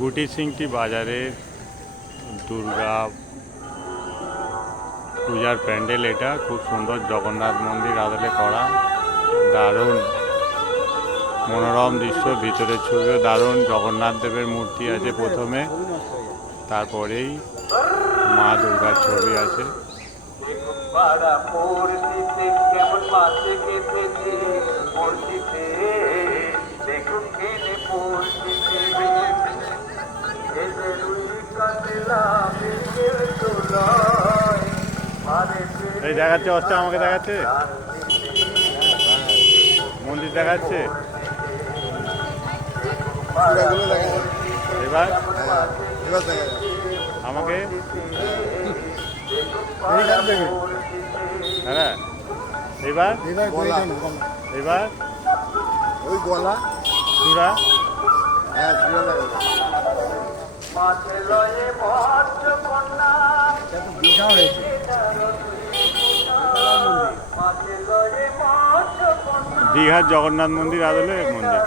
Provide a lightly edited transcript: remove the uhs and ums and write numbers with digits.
গুটিসিংটি বাজারের দুর্গা পূজার প্যান্ডেল। এটা খুব সুন্দর জগন্নাথ মন্দির আদলে করা, দারুণ মনোরম দৃশ্য। ভিতরের ছবিও দারুণ। জগন্নাথ দেবের মূর্তি আছে প্রথমে, তারপরেই মা দুর্গার ছবি আছে। এই দেখাচ্ছে অস্টা, আমাকে দেখাচ্ছে, মন্দির দেখাচ্ছে। এবার আমাকে হ্যাঁ, এবার এবার ওই গলা চূড়া। হ্যাঁ দীঘা হয়েছে। দীঘার জগন্নাথ মন্দির আদলে মন্দির।